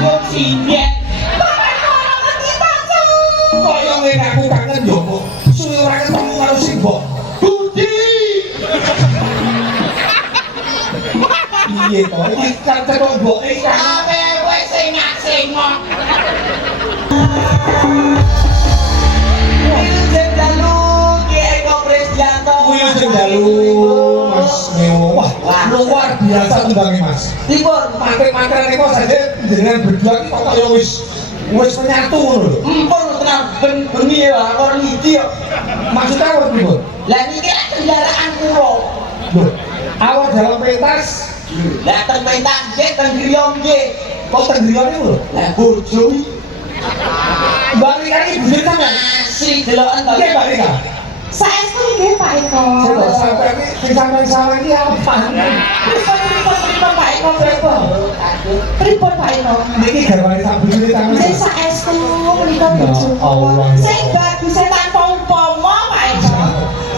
tanggung sinyet. Bapak ora ngerti ta, Cuk. Kaya ngene aku kangen yo kok. Suwe ora ketemu karo Simbok. Budi. Piye to? Iki kan kok mboke kan. Awe kowe sengak-sengok. Wilujeng dalu Kiai Kompres Janto. Wilujeng dalu Mas Mewo. Wah, luar biasa tembangnya Mas. Dipun Mantek-mantek kok saja dengan berdua iki kok kaya wis menyatu ngono lho. empun tenan bengi ya kok niki yo. Maksudnya apa pripun? Lah niki kan kendaraan kula. Lho, awak dalam pentas Lah teng pentas nggih teng griya nggih. kok tenggriane lho. Lah bojo Mbak Rika iki bujur sampean. asli deloken to. Nggih Mbak Rika. Saestu nggih Pak Eko. Coba sampai ini sing sampean sama iki apa? Pripun Pak Eko pripun? Pripun Pak Eko? Niki garwane sak bujur tangan. Nggih saestu menika Ya bojo. Allah. Sing baguse tanpa upama Pak Eko.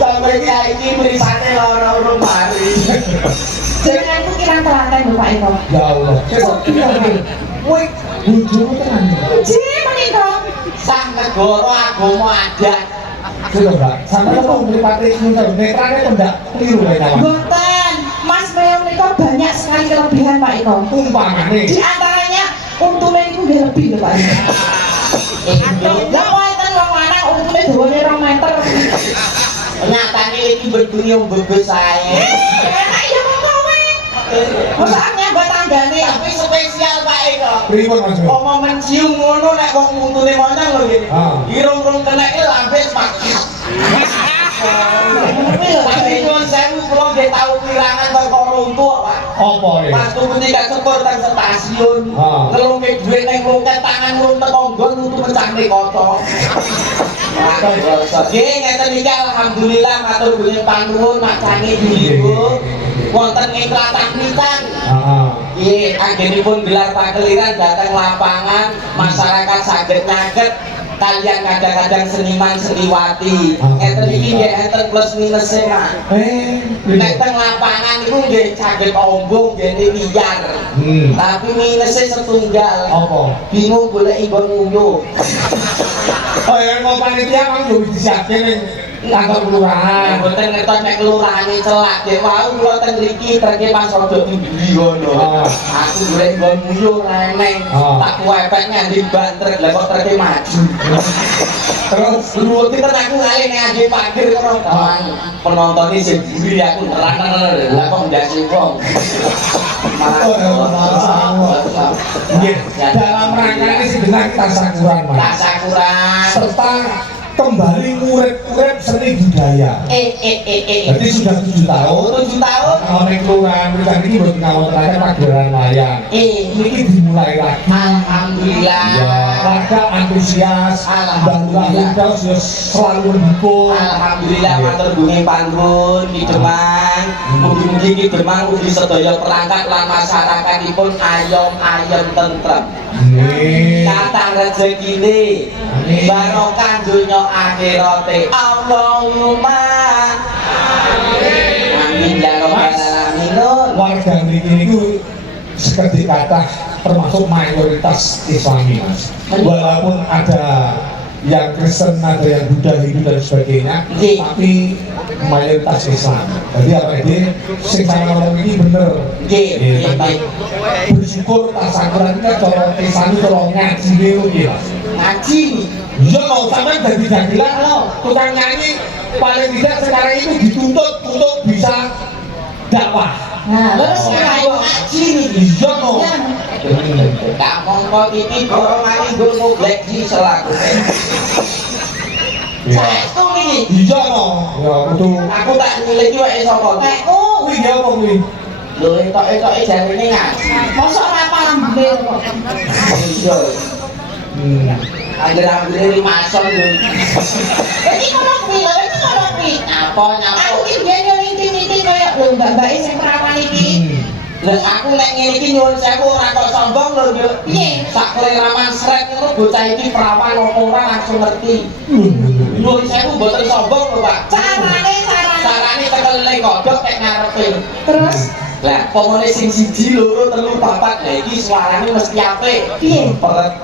Sampai iki mripate lara urung mari. Jenengan ku kirang telaten lho Pak Eko. Ya Allah. Kok iya Mas? Kowe bojomu tenan. Nggih menika. Sang negara agama adat. Coba Mbak, sampeyan kok mripate ngono netrane kok ndak kliru wae kawan. Mboten. Mas Meo menika banyak sekali kelebihan Pak Eko. Umpamane Di antaranya untune niku nggih lebih lho Pak Eko. Lah wonten wong lanang untune dawane 2 meter. Nyatane iki berdua bebes ae. Enak ya kok kowe. Mosok nyambut tanggane. Tapi spesial Pak Eko. pripun Mas? Oma mencium ngono nek wong untune moncong lho nggih. Ah. Irung-irung keneke lambe pak. Tapi nyuwun sewu kula nggih tau pirangan kaya runtuh Pak. Apa iki? Pas tuku tiket sepur teng stasiun, Ah. ngelungke dhuwit ning loket tangan lu tetangga nutu mencangke kaca. Nggih ngeten iki alhamdulillah matur nuwun panuwun macange dulu. Wonten ing tlatah nikan. Heeh. Nggih anggenipun gelar pakeliran datang lapangan masyarakat saged nyaket kalian kadang-kadang seniman seniwati. Ngeten iki nggih enten plus minusnya Pak. Nek teng lapangan iku nggih saged ombong nggih liar. Tapi minusnya setunggal. Apa? Bingung golek nggon nguyuh. Oh ya mau panitia kan yo disiapke ning kantor kelurahan. Mboten ngertos nek kelurahane celak nggih wau kula teng mriki treke pas rada tinggi ngono. Ah. Aku golek nggon nguyuh reneng. Ah. Tak kuwepek nganti bantrek lah kok treke maju. Terus Dulu kita aku ngalih ngaji pakir karo penonton ini sendiri aku nerang-nerang lah kok ndase wong. nggih dalam rangka ini sebenarnya tasakuran Mas. Tasakuran. Serta kembali urip-urip seni budaya. Jadi sudah 7 tahun. 7 tahun. Kalau ning kelurahan mrikan iki mboten ngawontenaken pagelaran wayang. Niki dimulai lagi. Alhamdulillah. Ya, warga antusias, Alhamdulillah. Alhamdulillah selalu mendukung. Alhamdulillah matur bumi panggung di Demang. Mugi-mugi di Demang ugi sedaya perangkat lan masyarakatipun ayom-ayom tentrem. Amin. Kathah rezekine Amin. barokah donya akhirate Allahumma amin ya rabbal alamin. Warga mriki niku seperti kata termasuk mayoritas Islami Mas. Walaupun ada yang Kristen, ada yang Buddha, Hindu dan sebagainya, Nggih. tapi mayoritas Islam. Jadi apa ini? Sing saya ngomong ini bener. Nggih, Tentang bersyukur tasakuran kita cara Islam itu cara ngaji dulu ya Mas. ngaji. Iya mau sampai jadi dagelan lo tukang nyanyi paling tidak sekarang itu dituntut untuk bisa dakwah. Nah, terus Ayo ngaji niki. Iya mau. Kampung kok iki golongane nggo ngoglek di selaku. Saestu niki. Iya mau. Ya kudu. Aku tak nyiliki wae sapa. Nekku Kuwi dia apa kuwi? Lho entok-entoke jarine ngaji. mosok ora pambe kok. Iya. Angger-anggere mason lho. Iki kono kuwi lho, iki kono kuwi. Apa nyapa? Aku iki biyen yo ninti-ninti koyo lho mbak-mbake sing perawan iki. Lah aku nek ngene iki nyuwun sewu ora kok sombong lho, Nduk. Piye? Sak keleraman sret ngono bocah iki perawan apa ora langsung ngerti. Nyuwun sewu mboten sombong lho, Pak. Carane Carane tekel le kodhok nek ngarepe. Terus Lah, pomone sing siji loro telu papat lah iki suarane mesti apik. Piye? Peret.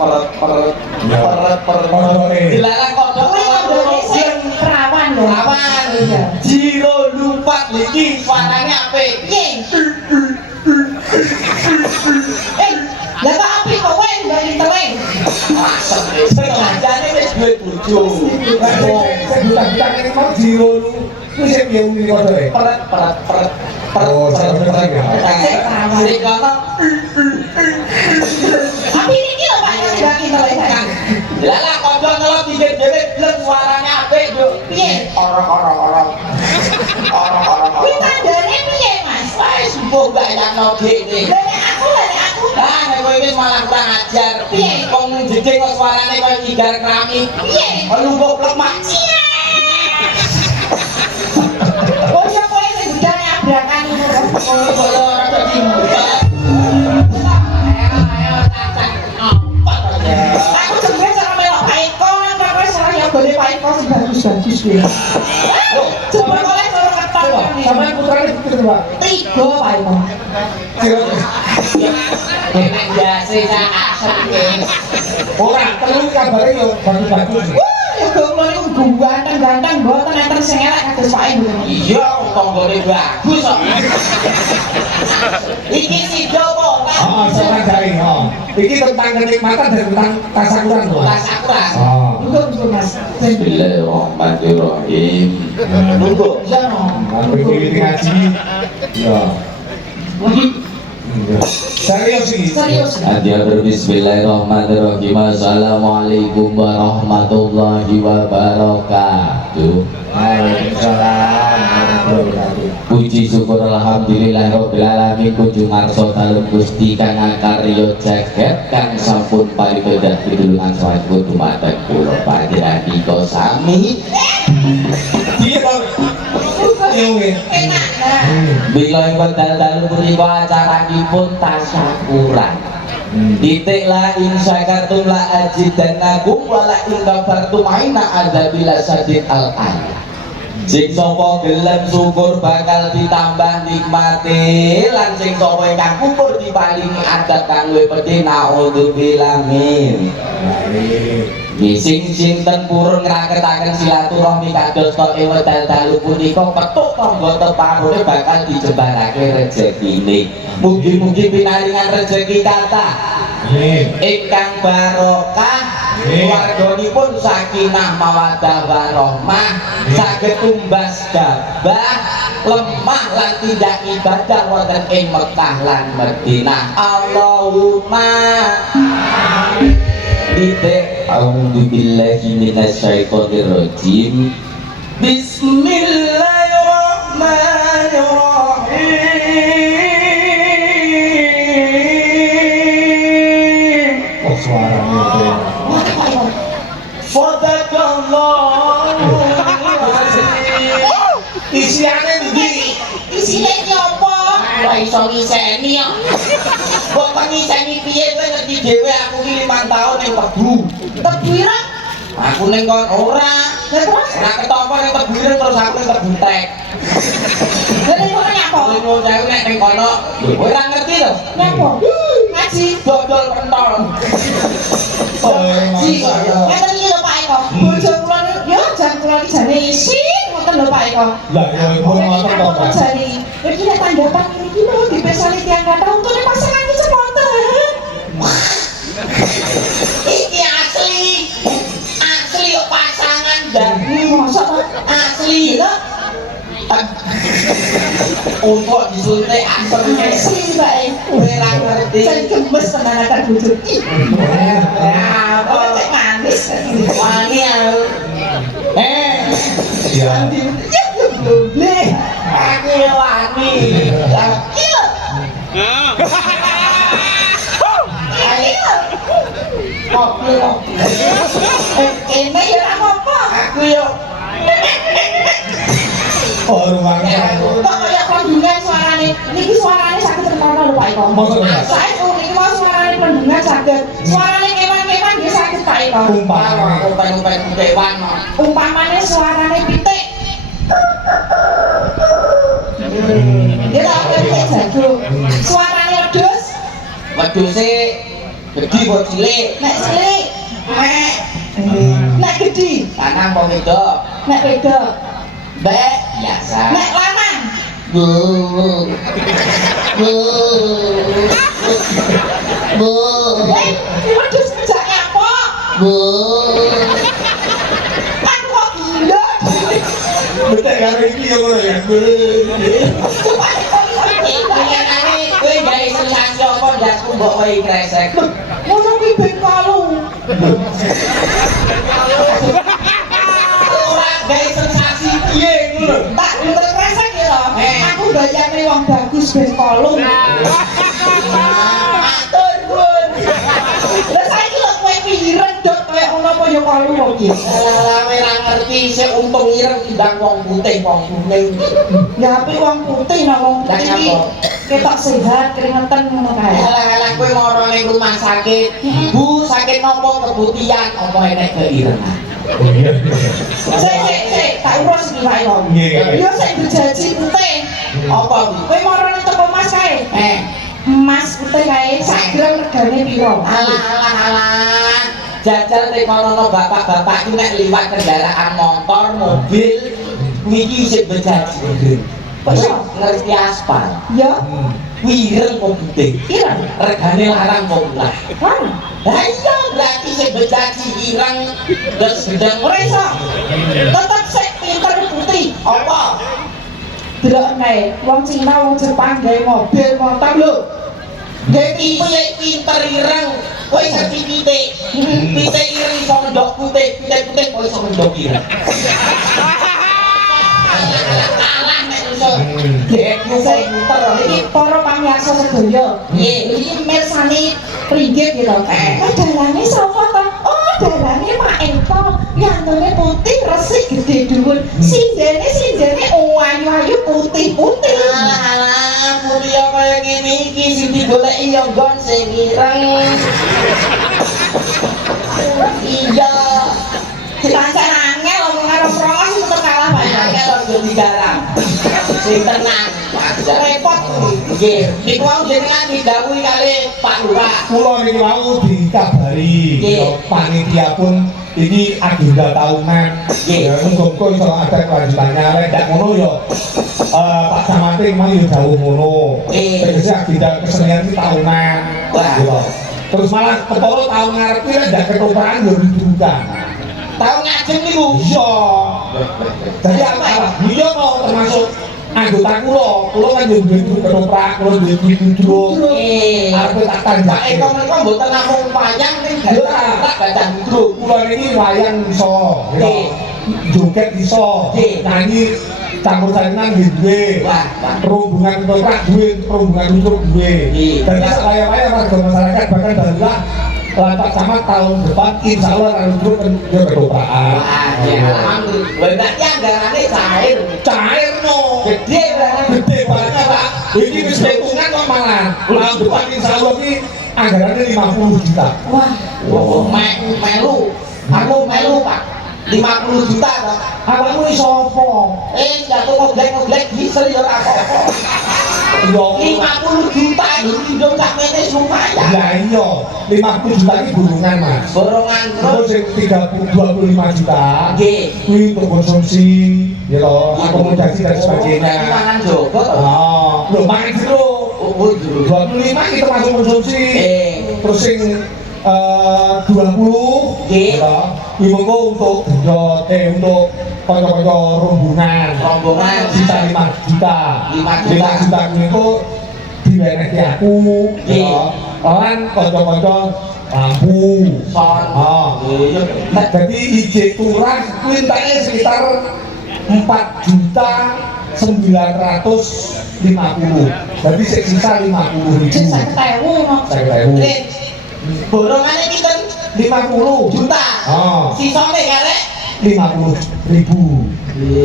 Dilarang kok Kowe nggone sing perawan lho. Aman. Jiro lumpat iki suarane apik. Piye? Lah kok api kok kowe mbali teweng. Masem wis senjane wis duwe bojo. Saya buta-buta ini mau diulu. Kuwi sing piye umi kodhe. Peret. Oh, saya ngerti ya. Sing kono Api iki lho Pak yang mbaki teweng. lah kodho ngelot dikit dhewe blek suarane apik, Nduk. Piye? Ora. Kuwi tandane piye, Mas? Wis mbuh bayangno dhekne. Lah nek aku. Ah, nek kowe wis malah kurang ajar. Piye? Wong jejeg kok suarane koyo ngigar keramik. Piye? Oh, lumpuh plemak. Oh, ya kowe sing budane abrakan ngono. Oh, kaya ora dadi mbak. Ayo, tak. Aku jembre cara melok Pak Eko, apa kowe salah ya gone Pak Eko sing bagus-bagus kuwi. Jembre oleh cara ketok kene. Sampai putrane pinten, Pak? 3 Pak Eko. Enak biasa sak asake. Ora, telu kabare yo bagus-bagus. Wah, ya gomblo niku ganteng-ganteng mboten enten sing elek kados Pak Eko. Iya, tanggane bagus kok. Iki sido kok. Oh, saya cari. Oh, ini tentang kenikmatan dan tentang tasakuran, Pak. Tasakuran. Oh, Nunggu Mas. Bismillahirrahmanirrahim. Nunggu. Ya no. aku ini ngaji. Ya. Serius sih. Serius. Adia berbismillahirrahmanirrahim. Assalamualaikum warahmatullahi wabarakatuh. Waalaikumsalam warahmatullahi wabarakatuh. Puji syukur alhamdulillahirabbil alamin kunjung arsa dalem Gusti kang karya jagat kang sampun paribadah pitulungan sahabat dumateng kula panjenengan sami. Iya, Pak. Iya, Enak nah. Bila wekdal dalu punika acaranipun tasakuran. Titik la in syakartum la azidannakum wa la in kafartum aina adzabila sadid al ayat. Sing sapa gelem syukur bakal ditambah nikmate lan sing sapa ingkang kufur diparingi adab kang luwih pedhe naudzubillah min. Sing sinten purun ngraketaken silaturahmi kados tok wekdal dalu punika petuk tangga teparune bakal dijembarake rejekine. Mugi-mugi pinaringan rejeki kathah ingkang barokah. Warganipun sakinah mawaddah warahmah saged tumbas gabah lemah lan tindak ibadah wonten ing Mekah lan Madinah. Allahumma titik a'udzubillahi minasyaitonirrajim. Bismillahirrahmanirrahim. Oh, suaranya itu. Isiane ndi? Isine iki apa? Ora iso ngiseni kok. Kok ngiseni piye kowe ngerti dhewe aku ki 5 taun ning Tebu. Tebu ireng. Aku ning kon ora. Lah terus? Ora ketompo ning Tebu ireng terus aku ning Tebu Trek. Lah ning kono nyapa? Kowe mau jare nek ning kono, kowe ora ngerti lho. Nyapa? Ngaji. Dodol pentol. Ngaji. Ngeten iki lho Pak Eko. Bojo kula niku yo jan kula iki jane isin ngoten lho Pak Eko. Lah, ya ibu ngoten kok, Pak. Jari. Iki nek tanggapan iki lho dipesani tiyang kathah untune pasangan iki semonten. Iki asli. Asli yo pasangan daging. Mosok to? Asli lho. Untuk disuntik asem Asli Pak Eko. kowe ora ngerti. Saya gemes tenan akar bojo iki. Apa Cek manis. wangi aku. Iya. Nih, Aku ya wangi. Lah iya. Ayo. kopi kok. Ini ya ora apa-apa. Aku yo Oh, rumahnya. Kok kaya kandungan suarane. Niki suarane saged terkenal lho Pak Eko. Maksudnya? Saya niki mau suarane kandungan saged. Suarane kewan-kewan nggih saged Pak Eko. Umpama. umpan-umpan kewan. Umpamane suarane pitik. Dia tak pitik jago. Suarane wedhus. Wedhuse gedhi apa cilik? Nek cilik, mek. Nek gedhi, Lanang apa wedok? nek wedok. Mbek biasa. Nek lanang, Bu. Bu. Bu. wedhus ngejak apa? Bu. Aku kok gila. Betek karo iki ya ngono ya. Kowe gawe sensasi apa ndasku mbok kowe kresek? Ngono kuwi ben kalu. Ora gawe sensasi piye ngono lho. Tak bener kresek ya lho. Aku bayane wong bagus ben kalu. Matur nuwun. Lah saiki lho kowe pireng dot koyo ngono apa ya kalu kok iki. Alah ora ngerti sik untung ireng timbang wong putih wong kuning. Ya apik wong putih nang wong Lah putih iki ngapa? ketok sehat keringetan ngono kae. Alah kowe moro ning rumah sakit. Bu sakit nopo kebutihan apa enek keirengan? Oh iya. Sik, tak urus iki wae kok. Nggih. Yo sik berjanji putih. Apa Bu? Kowe moro nang toko emas kae. Emas putih kae sak gram regane piro? Alah. Jajal nek kono bapak-bapak iki nek liwat kendaraan motor, mobil, kuwi iki isih bejaji. Kok iso? Ngerti aspal. Ya, Wireng kok putih. ireng. Regane larang kok murah. Kan? Lah iya berarti sing bejaji ireng terus gedang Ora iso. Tetep sik pinter putih. apa? Delok kae, wong Cina wong Jepang gawe mobil motor lho. Gawe tipe Piye pinter ireng. Kowe sepi pitik. Pitik ireng iso ndok putih, pitik-pitik kok iso ndok ireng. Alah nek iso. Dek yo Sik, pinter iki para pamirsa sedaya. Nggih. Iki mirsani pringgit gitu. Oh, dalane sapa to? Oh, dalane Pak Eko. Yantone putih, resik, gede dhuwur. Sinjene ayu-ayu putih-putih. Alah, mulia kaya ngene iki sing digoleki ya nggon sing ireng. Iya. Dipancen angel omong karo prongos tetep kalah Pak. Angel ojo digarang. Sing tenang, Repot kuwi. nggih. Niku wau jenengan didhawuhi kali Pak Lurah. Kula niki wau dikabari Nggih. ya, panitia pun ini agenda tahunan. Nggih. Ya muga-muga iso ada kelanjutannya. Lek ndak ngono ya Pak Camat memang ya dawuh ngono. Nggih. Tegese agenda kesenian iki tahunan. Wah. Gitu. Terus malah kepala tahun ngarep iki lek ndak ketoprak yo didudukan. Tahu ngajeng niku. Iya. Jadi apa? Iya kok termasuk anggota kula kan yo duwe ketoprak, kula duwe duduk. Eh, Arep tak Pak tanjake. Eko menika mboten namung wayang ning tak gajah duduk. Kula niki wayang iso, ya. Nggih. Joget iso, Nggih. nyanyi campur saringan nggih duwe. Wah. Perhubungan ketoprak duwe, perhubungan untuk duwe. Nggih. Dan saya warga masyarakat bahkan darurat Pak Camat tahun depan insya Allah akan turun ke ketoprakan. Wah, ya alhamdulillah. Berarti anggarane cair. Cair no. Gede berarti. Gede banget Pak. Ini wis hitungan kok malah. Tahun depan insya Allah ini anggarannya 50 juta. Wah, Oh, melu. Aku melu, Pak. 50 juta, Pak. Awakmu iso apa? Jatuh ngoblek-ngoblek diesel ya ora apa-apa. Yo 50 juta iki ndung sak mene lumayan. lah iya 50 juta ini burungan Mas. Borongan Terus terus yang 25 juta nggih. kuwi untuk konsumsi ya loh, akomodasi dan sebagainya. Mangan jogo to. Oh, lho makan dulu. Oh, juru. 25 kita masuk konsumsi. Terus sing 20 Nggih. ya. Kuwi mengko untuk genjot untuk kanca-kanca rombongan. Rombongan. Sisa 5 juta. 5 juta. 5 juta kuwi engko diwenehke aku Nggih. ya. Lan kanca-kanca lampu. Son. Oh. Iya. Nah, jadi ijek turah kuwi entaknya sekitar 4 juta 950. Berarti sisa 50.000. Cek 50.000 no. 50.000. Rin. Borongane pinten? 50 Juta. Oh, Sisone karek 50.000.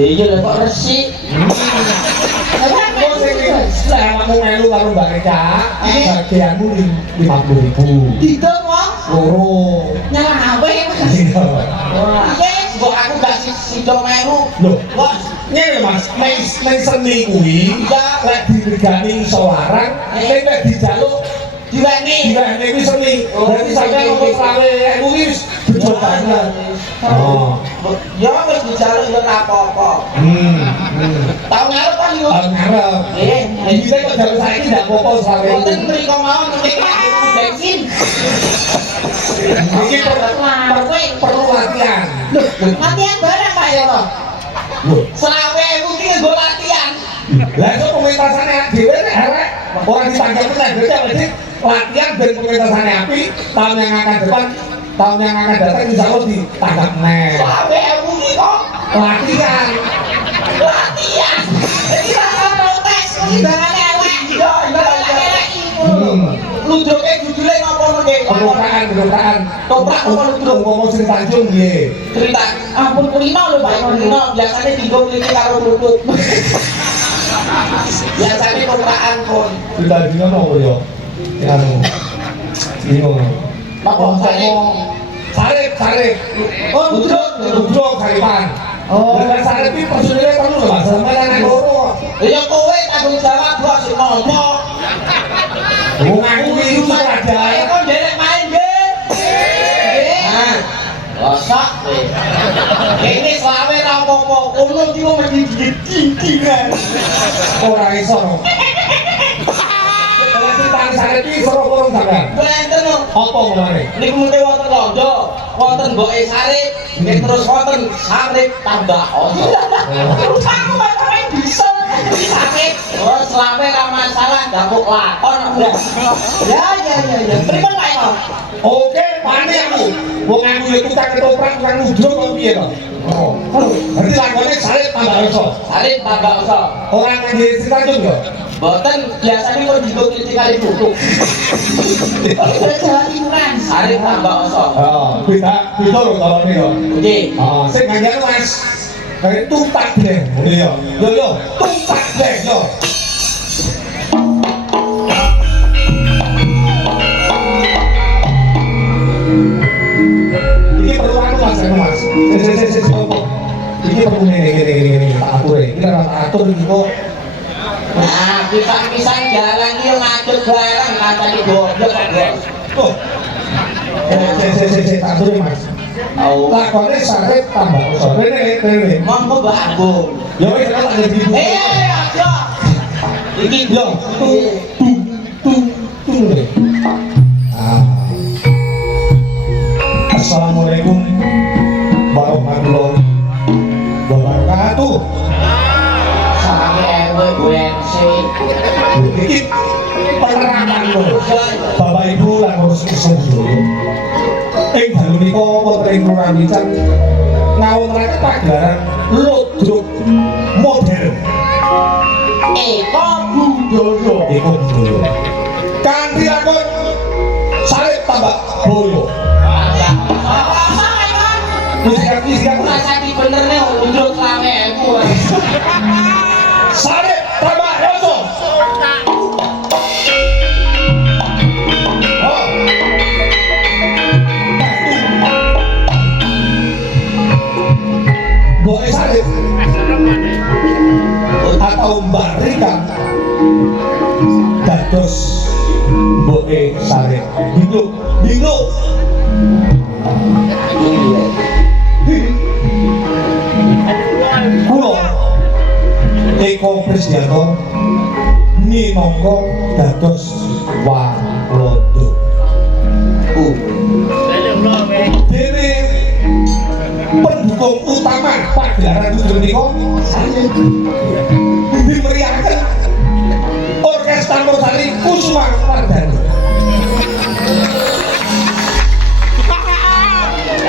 iya lho kok resik. Kok sing selamamu melu karo Mbak Eka, bagianmu 50.000. Didol wong Loro. nyalah awe. Iya. Wah, mbok aku gak sido melu. Loh, Kok Ngene Mas, nek seni kuwi lek diregani iso larang, nek dijaluk diweni kuwi seni. Berarti sampeyan ngomong selawe kuwi wis bejo banget. Oh. ya wis dijaluk ya ora apa-apa. Tahun ngarep kan yo. Tahun ngarep. Kita kok jaluk saiki ndak apa-apa selawe. Boten mriko mawon mesti bensin. Iki perlu latihan. Latihan bareng Pak ya toh. Loh, Selawe iki nggo latihan. lah itu pementasannya dhewe nek arek ora ditangkap meneh berarti latihan ben pementasannya api tahun yang akan datang insya Allah ditangkap meneh. Selawe iki kok Latihan. Jadi bakal protes pertimbangan elek. Iya, Elek iku. ludruke judule napa mengke? Kedokteran. Toprak apa ludruk? Ngomong Sri Tanjung nggih. Cerita Ampun kulino lho Pak Kulino biasanya digo klinik karo lutut. Biasanya toprakan pun. Sri Tanjung nopo yo? Anu. Bingung. Napa Sarip. Oh, Ludruk saripan. Oh. Lah sarip iki personile perlu lho Mas, sampeyan anak loro. Ya kowe tanggung jawab bos sing ngompo. Wong aku iki Ayo sutradara. kon derek main nggih. Nah, Rosak kowe. Ini selawe ra apa-apa, kono iki mung dicingkingan. Ora iso. Kalau cerita sarip iki soro porong sampean. Benten lho. Apa ngomongane? Niku mengke wonten londo, wonten mboke sarip, nggih terus wonten sarip tambah ojo. Aku main bisa. Sarip, oh selawe ra masalah, gabuk lakon udah. Ya. Pripun Pak ya? Oke, pane aku. Wong aku ya tukang ketoprak, tukang ludruk kok piye to? Oh. Berarti lakone sarip tambah iso. Sarip tambah ojo. Ora ngangge Sri Tanjung yo. Boten biasanya kok digo kritik kali duduk. Udah Jawa Timuran. Sarip tambah ojo. Oh, beda lho kalau ini yo. Nggih. Oh, sing ngangge Mas. Kayak tumpak deh. Yo. Tumpak deh yo. Ini perlu anu Mas. Saya ngomong. Ini perlu ini tak atur ya. Kita tak atur iki kok. Nah, pisang-pisang jalan iki yo ngadeg barang kancane goblok kok, Bos. Oh. Saya tak atur ya Mas. Oh. Lakone sarip tambah iso. Rene. Monggo Mbak Agung. Ya wis kalau tak jadi ibu. Aja. Iki Yo, tung deh. Assalamualaikum warahmatullahi wabarakatuh. sampe ewe WNC. Iki penerapan lho. Bapak Ibu lan ngurus sedaya. Ing dalu nika wonten ing Kelurahan Wican ngawontenaken pagelaran ludruk modern. Eko budaya. Kanthi akun sarip tambah boyo. Musik Rasane bener nih unduk saweku. sarip tambah boyo. Oh. Boy sarip atau Mbak Rika dados Boe sarip. Bingung. Kulo Eko Prisdianto minangka dados Walondo. Dene pendukung utama pagelaran ludruk menika dimeriahkan Orkes Tampurasari Kusuma Wardani.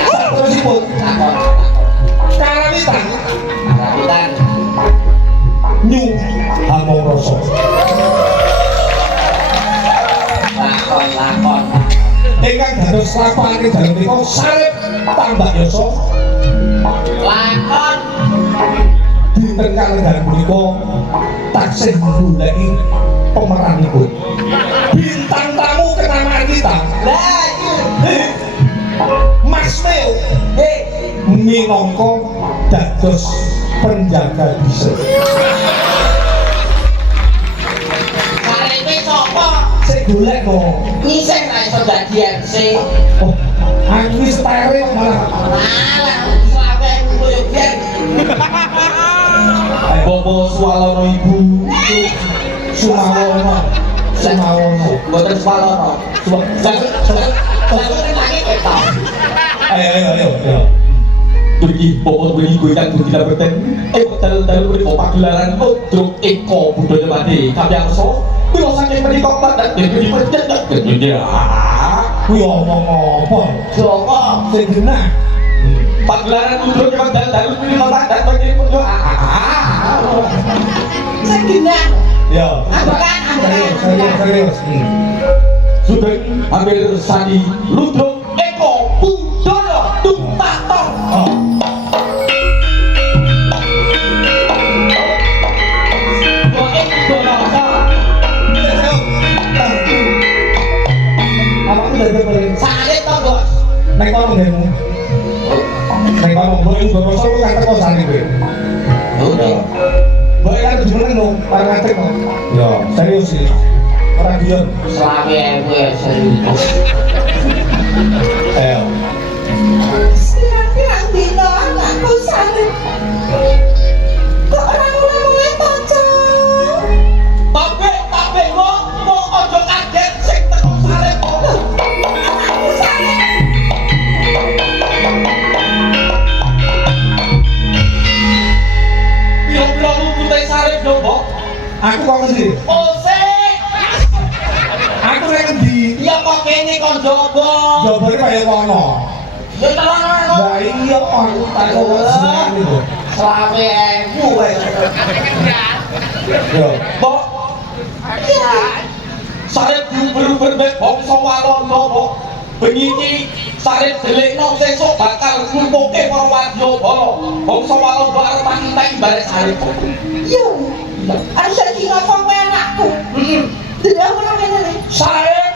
Saterusipun Karawitan Nyu Hamoroso. Lakon. Ingkang dados lapange dalem menika sarip tambah yasa. Lakon. Dinten kalenggahan punika taksih goleki pemeranipun. Bintang tamu kenamaan kita. Lah iki. Mas Meo Eh, minangka dados penjaga distrik. Sarepe sapa? Sik golek kok. Ngising ra iso dadi MC. Oh, aku wis stereo malah. Malah slawe koyo biyen. Bobo swalono ibu. Sumawono. Sumawono. Mboten swalono. Ayo. Pergi popot beri goyang tidak berten. Dalu beri kopak gelaran truk eko budaya mati. Kami arso. Bilo saking beri kopak dan jadi berjet. Kuwi omong apa? Joko. Sing genah. Pagelaran truk yang dalu beri kopak dan bagi berdoa. Segenap. Yo. Ambekan. Serius. Sudah ambil sani ludruk eko budaya tumpak tong. Oh. Apa aku dari beli? Salib to, Bos. Nek kono ngemu. Nek kono beli dono solo kan teko sari kowe. Oke. Bae kan jumeneng no, parang ngadeg no. Yo, serius sih. Ora guyon. Slawe kowe serius. Ayo. Pirang-pirang dino anakku sarip. Kok orang-orang mulai tocok? Tapi mau ojo kaget sing teko salib kok. Anakku sarip. Piro-piro lumpute salib yo, Mbok. Aku kok ngendi? Oh, sik. Aku nek ngendi? Ya kok kene kon jogo. Jabone kaya kono. Ya telono. Lah iya aku tak kok seneng itu. Slawe kowe. Yo. Mbok. Iya. Salib berber bangsa Walanda, Mbok. Bengi iki salib delikno sesuk bakal ngumpuke para wadyabala. Bangsa Walanda arep mantek barek salib. Yo. Ada di ngapa kowe anakku? Dadi aku nang kene. Salib.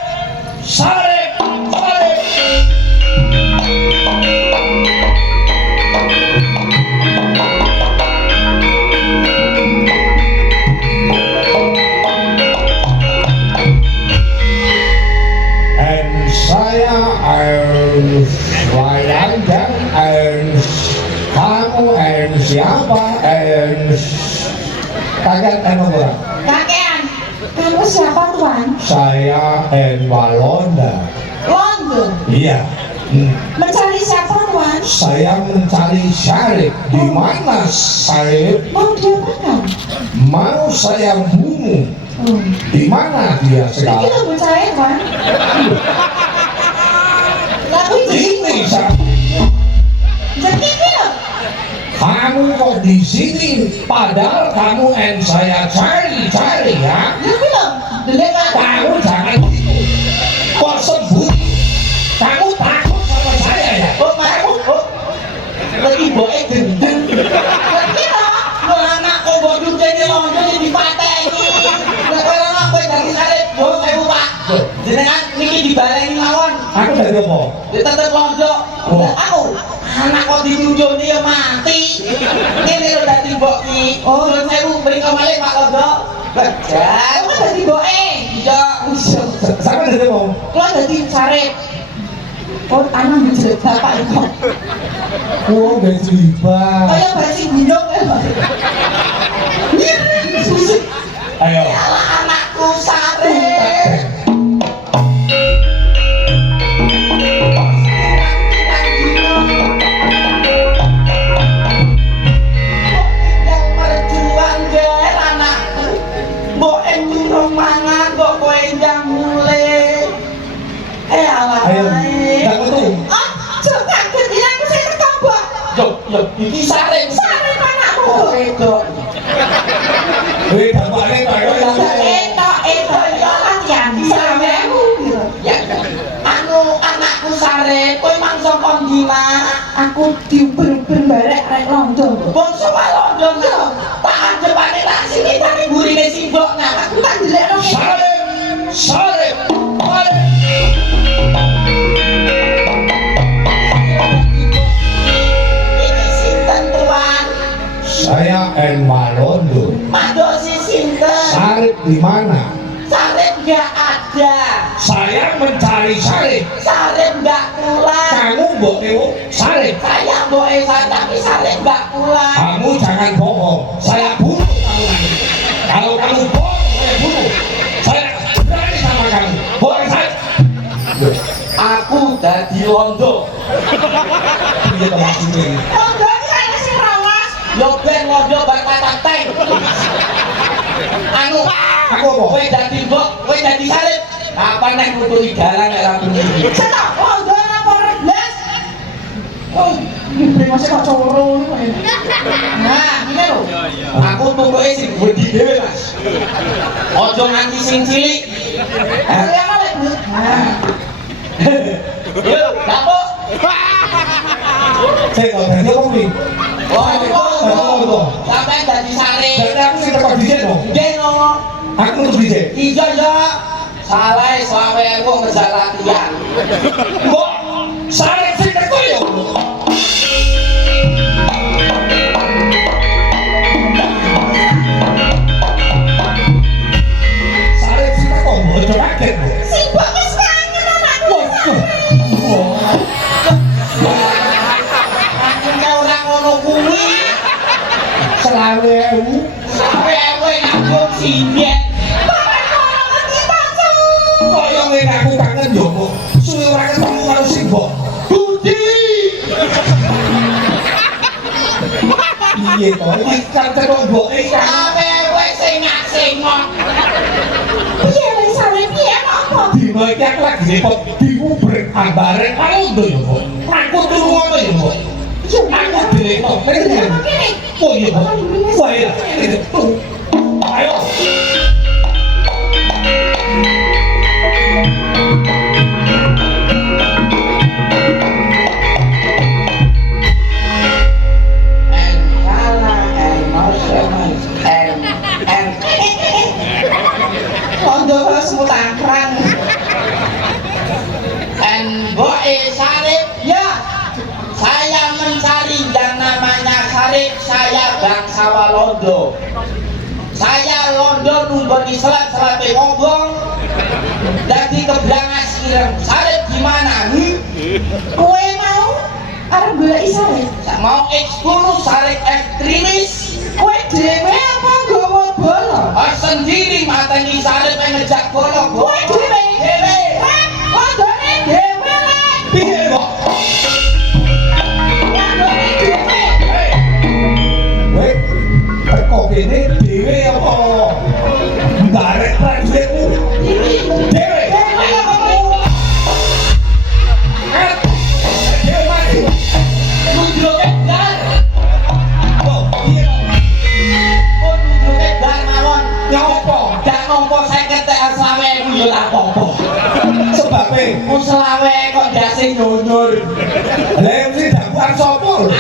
And saya Walanda and kamu and siapa and kaget kan orang? Kakean. Kamu siapa, Tuan? Saya and Walanda. London. Iya. Mencari siapa, Tuan? Saya mencari Syarif. Di mana Syarif? Mau diapakan? Mau saya bunuh. Di mana dia Ini sekarang? lo percaya, Tuan? Lalu Ini Syarif. jadi lo. Kamu kok di sini? Padahal kamu and saya cari ya. Jadi lo. Delek kan? Kamu jangan gitu. Kok sembunyi? Kamu takut sama saya ya? Oh, kamu. Lagi boke gendeng. Jadi lo. Lu anak kok bodho kene londo iki dipateni. Nek kowe anak kowe dadi salib, yo sewu Pak. Jenengan niki dibaleni mawon. Aku dari apa? Ya tetep londo. Oh. Aku anak kok ditunjukne ya mati. Kene lho dadi mbok iki. Oh, sewu mriko malih Pak Londo. Bajal. Kamu jadi boe. Iya. Sama dari apa? Lo jadi sarip. Oh, anak menjelek bapak itu. Oh, gak terlibat. Kayak basi gunung ya. Ayo. Alah anakku sare. Yang merjuang ger anakku. Mbok enjurung mangan kok kowe enjang mulai. Alah. Ayo. Tak betul. Oh, coba kaget ini aku saya terkabak. Yo, iki sare. Sarip anakku. Oh, wedok. Wih, bapaknya tak Eto latihan saripmu. Ya. Anu anakku sare, kowe mangsa kondi Mak? Aku diuber-uber barek rek londo. Bangsa Walanda lho. Tak anjepane tak sini tak burine simbok nah. Aku tak ndelekno Syarif. Ini sinten tuan? Saya Walondo. Madosi sinten? Sarip di mana? Sarip nggak ada. Saya mencari Sarip. Sarip nggak pulang. Kamu mbok Ewo Sarip. Saya boleh tapi Sarip nggak pulang. Kamu jangan bohong. Saya bunuh kamu nanti. Kalau kamu bohong, saya bunuh. Saya berani sama kamu. Bohong saya. Aku dari Londo. Iya teman sini. Londo iki kaya sing rawas. Yo ben Londo bar patah tank. Anu, Aku apa? kowe dadi mbok, kowe dadi Sarip. Kapan nek nuturi dalan nek ra bunyi? Cetok Londo ora ora blas. Oh, iki masih kok coro iki. Nah, ini lho. Aku tukuke sing wedi dhewe, Mas. Ojo nganti sing cilik. Ya lek Bu. Nah, Yo, kapok. Saya kok tadi apa nih? Londo. Sampai dadi Sarip. Dan aku sih tekok dhisik dong. Nggih ngono. Aku nutup dhisik. Iya ya. Salah selawe aku ngejar latihan. Kok Sarip sing teko ya? Sarip sing teko ojo kaget. si Mbok wis kangen anakku. Aku ora ngono kuwi. Selawe Selawe aku nganggo sinyen. kaya ngene aku kangen yo kok. Suwe ora ketemu karo sing mbok. Budi. Piye to? Iki kan teko mboke kan. Selawe kowe sing ngasengok. Piye wis sare piye apa? Dino iki aku lagi repot diubrek ambare Walondo yo kok. Aku turu ngono yo kok. Yo, Aku dhewe kok. kene. Oh iya kok. Wah iya. Ayo. Londo kok semut angkrang. Sarip, Ya, saya mencari yang namanya Sarip, saya bangsawan Londo. Saya Londo nunggoni selat-selat ngobong. Dadi kebrangas ireng. Sarip gimana? kowe mau arep golek sare? Mau ekskulu Sarip ekstremis. Kowe dhewe apa nggawa bola? Sendiri mateni Sarip ngejak bola. Kowe dhewe. Dhewe. Londone dhewe lek. Piye kok? Londone dhewe. Weh, teko kene dhewe apa? Barek ra duitmu. Dhewe. Dhewe apa kowe? Dhewe mati. Nunjuke dar. Oh, piye kok? Oh nunjuke dar mawon. Ya apa? Dak nampa 50 tek selawe yo ora apa-apa. Sebabe Wong selawe kok jase nyonyor. lha mesti dakwaan sapa lho?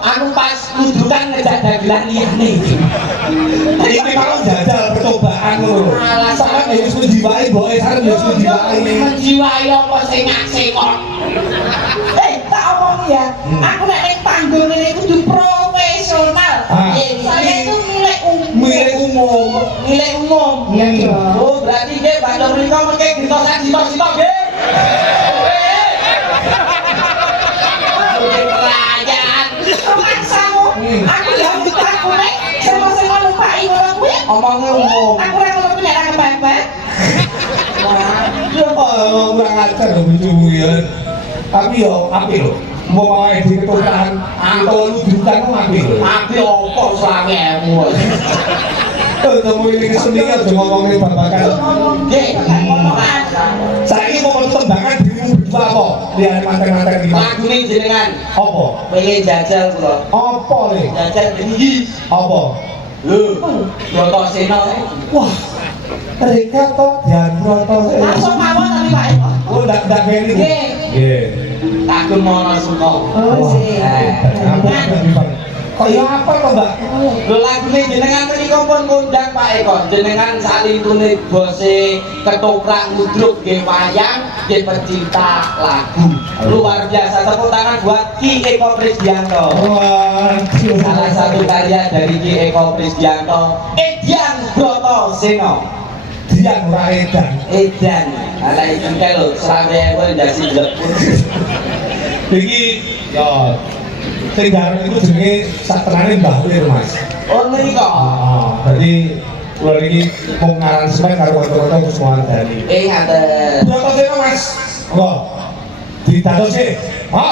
Anu pas nudukan ngejak dagelan liyane. Iki mau jajal percobaan lho. Sampe wis menjiwai mboke sarep wis menjiwai. Menjiwai apa sing ngasih kok. Tak omong ya. Aku nek ning panggung ini kudu profesional. Ah. Saya itu Milik umum. Nilai umum. Iya, iya. Oh, berarti nggih Bandung mriko mengke gentosan sitok-sitok nggih. Kerajaan. Maksamu, aku ya aku nek sing-sing lupai ngono kuwi. Omongnya umum. Aku ora ngono kuwi nek ra kepepet. Oh, kurang ajar lho bojomu ya. Tapi yo apik lho. Mau wae di ketukan atau lu dukan ku apik lho. Tapi opo selawemu. Ketemu ini kesenian aja ngomongin babakan. Nggih, ngomongan. Saiki mau tembangan dirimu berdua apa? Lihat mantek-mantek iki. Lagune jenengan Apa? pengen jajal kula. Apa nih? Jajal tinggi. Apa? Lho, Broto Seno. Wah, mereka toh Dian Broto. Langsung mawon tapi Pak Eko. Oh, ndak kene. Nggih. Nggih. Takun mono suno. Oh, sih. Aku Kaya apa to, Mbak? Lho lagune jenengan menika pun kondang Pak Eko. Jenengan salintune bose ketoprak mudruk nggih wayang nggih pecinta lagu. Luar biasa tepuk tangan buat Ki Eko Prisdianto. Waduh. Salah satu karya dari Ki Eko Prisdianto, Edian Broto Seno. Dian ora edan. Edian, ana iki lho, selawe kowe ndasi jleput. Iki ya sing gareng iku jenenge satenane Mbah Wir, Mas. Oh menika. Jadi kula niki mung ngaransemen karo kanca-kanca terus mau ngandani. Ngaten. Broto Seno, Mas. Monggo. Ditadosi. Ha.